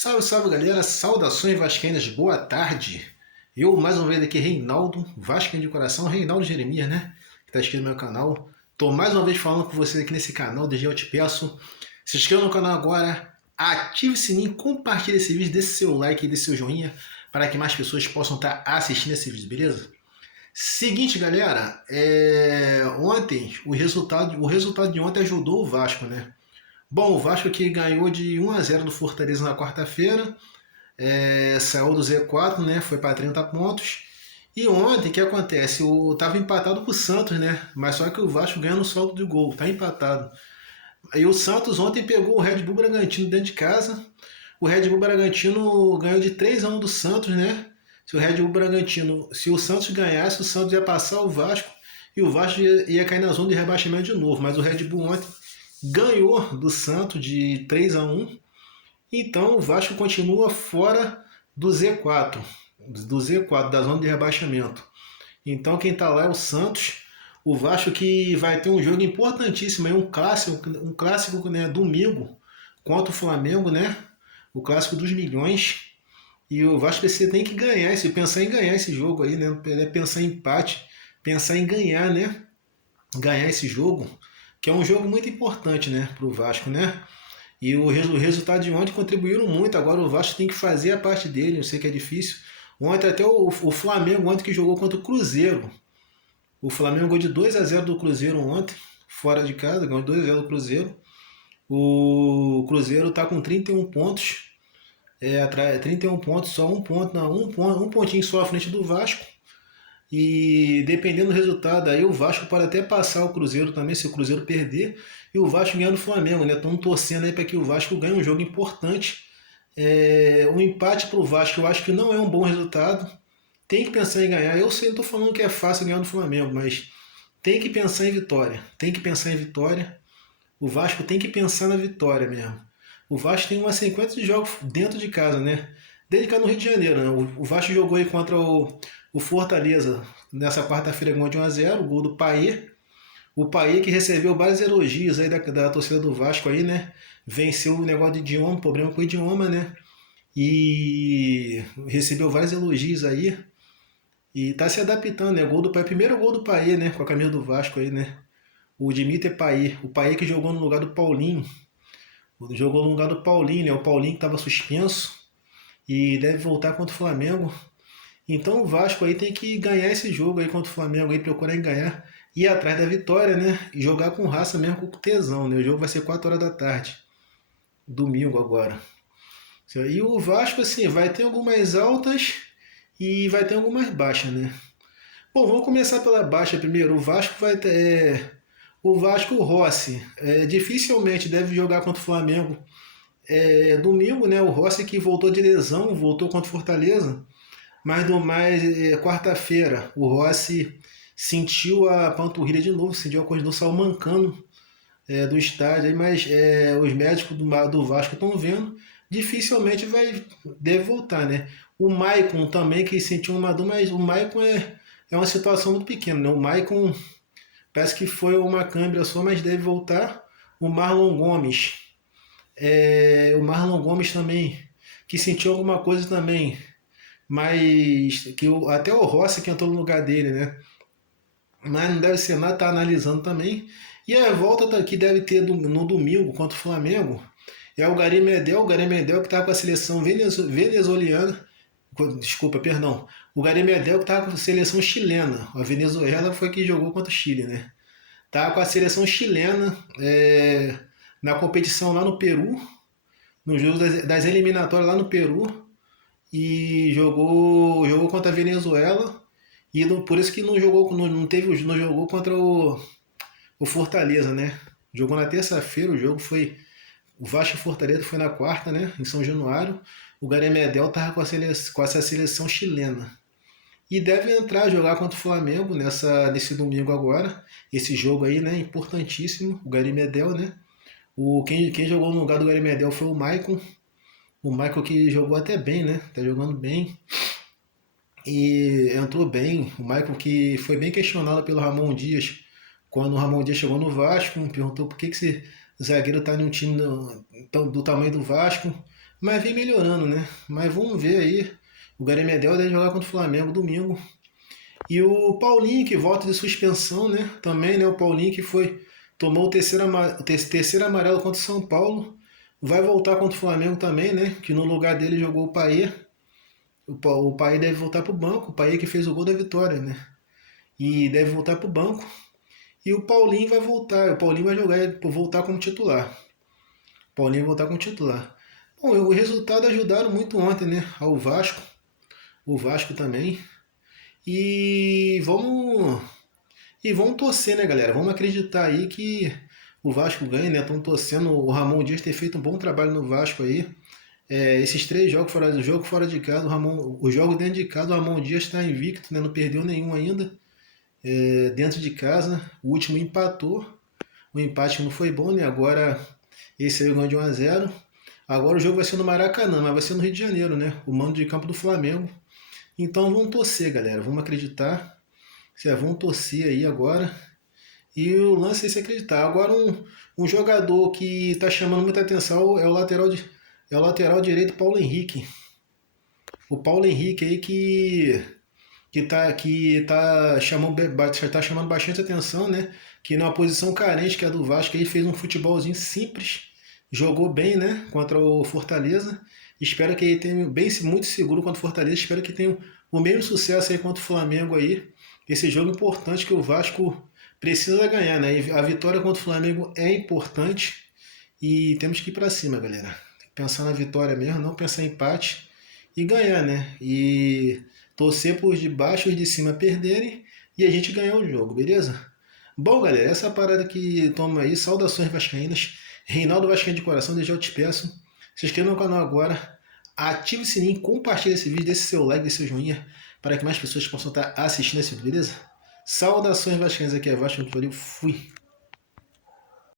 Salve, salve galera, saudações vascaínas, boa tarde. Eu mais uma vez aqui, Reinaldo, vascaíno de coração, Reinaldo Jeremias, né? Que tá inscrito no meu canal. Tô mais uma vez falando com vocês aqui nesse canal, desde eu te peço. Se inscreva no canal agora, ative o sininho, compartilhe esse vídeo, dê seu like e dê seu joinha para que mais pessoas possam estar assistindo esse vídeo, beleza? Seguinte, galera, ontem o resultado de ontem ajudou o Vasco, né? Bom, o Vasco que ganhou de 1-0 do Fortaleza na quarta-feira, saiu do Z4, né? Foi para 30 pontos. E ontem, o que acontece? Tava empatado com o Santos, né? Mas só que o Vasco ganhou no saldo de gol, tá empatado. Aí o Santos ontem pegou o Red Bull Bragantino dentro de casa. O Red Bull Bragantino ganhou de 3-1 do Santos, né? Se o Red Bull Bragantino, se o Santos ganhasse, o Santos ia passar o Vasco e o Vasco ia cair na zona de rebaixamento de novo. Mas o Red Bull ontem ganhou do Santos de 3-1. Então o Vasco continua fora do Z4, da zona de rebaixamento. Então quem está lá é o Santos. O Vasco que vai ter um jogo importantíssimo, um clássico, né, domingo contra o Flamengo, né? O clássico dos milhões. E o Vasco tem que ganhar, pensar em ganhar esse jogo aí, né? Pensar em empate, pensar em ganhar, né? Ganhar esse jogo, que é um jogo muito importante, né, para o Vasco, né? E o resultado de ontem contribuíram muito. Agora o Vasco tem que fazer a parte dele. Eu sei que é difícil. Ontem até o Flamengo, ontem que jogou contra o Cruzeiro. O Flamengo ganhou de 2-0 do Cruzeiro ontem, fora de casa, ganhou 2-0 do Cruzeiro. O Cruzeiro está com 31 pontos. 31 pontos, só um pontinho só à frente do Vasco. E dependendo do resultado, aí o Vasco pode até passar o Cruzeiro também, se o Cruzeiro perder, e o Vasco ganhar do Flamengo, né? Estão torcendo aí para que o Vasco ganhe um jogo importante. Um empate para o Vasco, eu acho que não é um bom resultado. Tem que pensar em ganhar. Eu sei, não estou falando que é fácil ganhar do Flamengo, mas tem que pensar em vitória. Tem que pensar em vitória. O Vasco tem que pensar na vitória mesmo. O Vasco tem uma sequência de jogos dentro de casa, né? Desde cá no Rio de Janeiro, né? O Vasco jogou aí contra o Fortaleza nessa quarta-feira, ganhou de 1-0, o gol do Payet. O Payet que recebeu vários elogios aí da torcida do Vasco aí, né? Venceu o negócio de idioma, problema com o idioma, né? E recebeu vários elogios aí. E tá se adaptando, né? Gol do Payet, primeiro gol do Payet, né? Com a camisa do Vasco aí, né? O Dimitri Payet. O Payet que jogou no lugar do Paulinho. Jogou no lugar do Paulinho, né? O Paulinho que estava suspenso e deve voltar contra o Flamengo. Então o Vasco aí tem que ganhar esse jogo aí contra o Flamengo, aí procurar em ganhar, ir atrás da vitória, né? E jogar com raça mesmo, com tesão, né? O jogo vai ser 4 horas da tarde, domingo agora. E o Vasco, assim, vai ter algumas altas e vai ter algumas baixas, né? Bom, vamos começar pela baixa primeiro. O Vasco vai ter... o Vasco, o Rossi, dificilmente deve jogar contra o Flamengo domingo, né? O Rossi que voltou de lesão, voltou contra o Fortaleza. Mas quarta-feira, o Rossi sentiu a panturrilha de novo, sentiu a coisa, saiu mancando do estádio, mas os médicos do Vasco estão vendo, dificilmente deve voltar, né? O Maicon também, que sentiu uma dor, mas o Maicon é uma situação muito pequena, né? O Maicon parece que foi uma câimbra só, mas deve voltar. O Marlon Gomes também, que sentiu alguma coisa também, mas que até o Rossi que entrou no lugar dele, né? Mas não deve ser nada, tá analisando também. E a volta que deve ter no domingo contra o Flamengo é o Gary Medel que tá com a seleção venezuelana. Desculpa, perdão. O Gary Medel que tá com a seleção chilena. A Venezuela foi que jogou contra o Chile, né? Tá com a seleção chilena na competição lá no Peru, no jogo das eliminatórias lá no Peru. E jogou contra a Venezuela e por isso que não jogou contra o Fortaleza, né? Jogou na terça-feira, o Vasco e Fortaleza foi na quarta, né? Em São Januário. O Gary Medel tava com essa seleção chilena e deve entrar jogar contra o Flamengo nesse domingo agora. Esse jogo aí, né? Importantíssimo. O Gary Medel, né? Quem jogou no lugar do Gary Medel foi o Maicon. O Michael que jogou até bem, né? Tá jogando bem. E entrou bem. O Michael que foi bem questionado pelo Ramon Dias. Quando o Ramon Dias chegou no Vasco, perguntou por que esse zagueiro tá em um time do tamanho do Vasco. mas vem melhorando, né? Mas vamos ver aí. O Gary Medel deve jogar contra o Flamengo domingo. E o Paulinho, que volta de suspensão, né? Também, né? O Paulinho que tomou o terceiro amarelo contra o São Paulo. Vai voltar contra o Flamengo também, né? Que no lugar dele jogou o Paê. O Paê deve voltar pro banco. O Paê que fez o gol da vitória, né? E deve voltar pro banco. E o Paulinho vai voltar. O Paulinho vai voltar como titular. O Paulinho vai voltar como titular. Bom, os resultados ajudaram muito ontem, né? Ao Vasco. O Vasco também. E vamos torcer, né, galera? Vamos acreditar aí que o Vasco ganha, né? Estão torcendo. O Ramon Dias ter feito um bom trabalho no Vasco aí. Esses 3 jogos fora do jogo, fora de casa, o jogo dentro de casa, o Ramon Dias está invicto, né? Não perdeu nenhum ainda. Dentro de casa, o último empatou. O empate não foi bom, né? Agora esse aí ganhou de 1-0. Agora o jogo vai ser no Maracanã, mas vai ser no Rio de Janeiro, né? O mando de campo do Flamengo. Então vamos torcer, galera. Vamos acreditar. Vamos torcer aí agora. E o lance é se acreditar. Agora um jogador que está chamando muita atenção é o lateral direito Paulo Henrique. O Paulo Henrique aí tá chamando bastante atenção, né? Que numa posição carente que é a do Vasco, ele fez um futebolzinho simples, jogou bem, né? Contra o Fortaleza. Espero que ele tenha bem muito seguro contra o Fortaleza. Espero que tenha o mesmo sucesso aí contra o Flamengo aí. Esse jogo importante que o Vasco precisa ganhar, né? E a vitória contra o Flamengo é importante e temos que ir para cima, galera. Tem que pensar na vitória mesmo, não pensar em empate e ganhar, né? E torcer por de baixo e de cima perderem e a gente ganhar o jogo, beleza? Bom, galera, essa parada que toma aí, saudações vascaínas. Reinaldo Vascaíno de coração, desde já eu te peço. Se inscreva no canal agora, ative o sininho, compartilhe esse vídeo, deixe seu like, deixe seu joinha, para que mais pessoas possam estar assistindo esse vídeo, beleza? Saudações vascaínas, aqui é Vasco, valeu, fui!